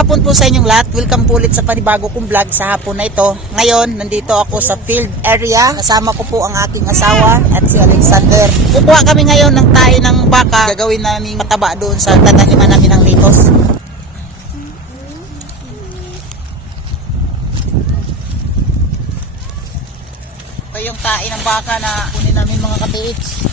hapon po sa inyong lahat. Welcome po ulit sa panibago kong vlog sa hapon na ito. Ngayon, nandito ako sa field area. Kasama ko po ang aking asawa at si Alexander. Kukuha kami ngayon ng tayo ng baka. Gagawin namin mataba doon sa tataniman namin ng litos. Ito yung tae ng baka na kunin namin mga katiits.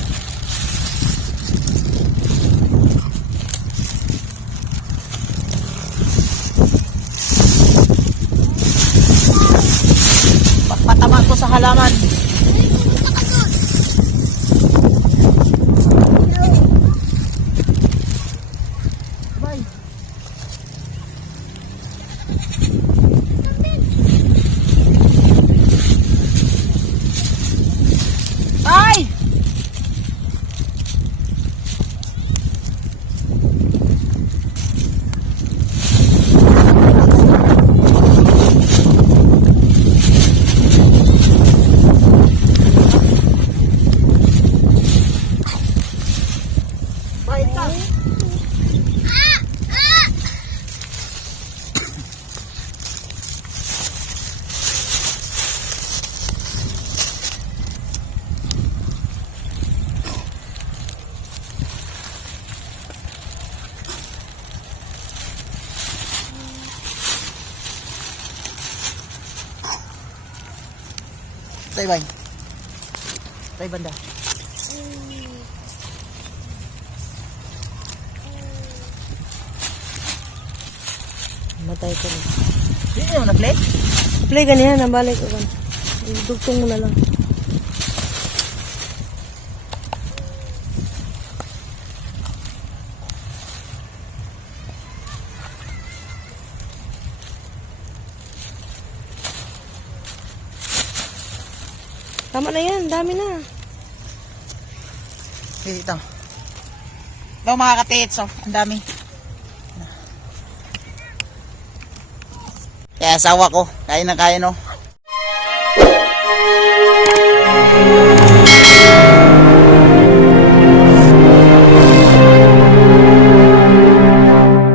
Patama ko sa halaman. Bye. Bye. Tay banda. Matay ko na. Hindi mo na-play? Play ganyan, nabalik ko. Dugtong mo na lang. Tama na yan, dami na. Dito. Ito mga katiits, oh. Ang dami. Kaya asawa ko, kaya na kaya, no?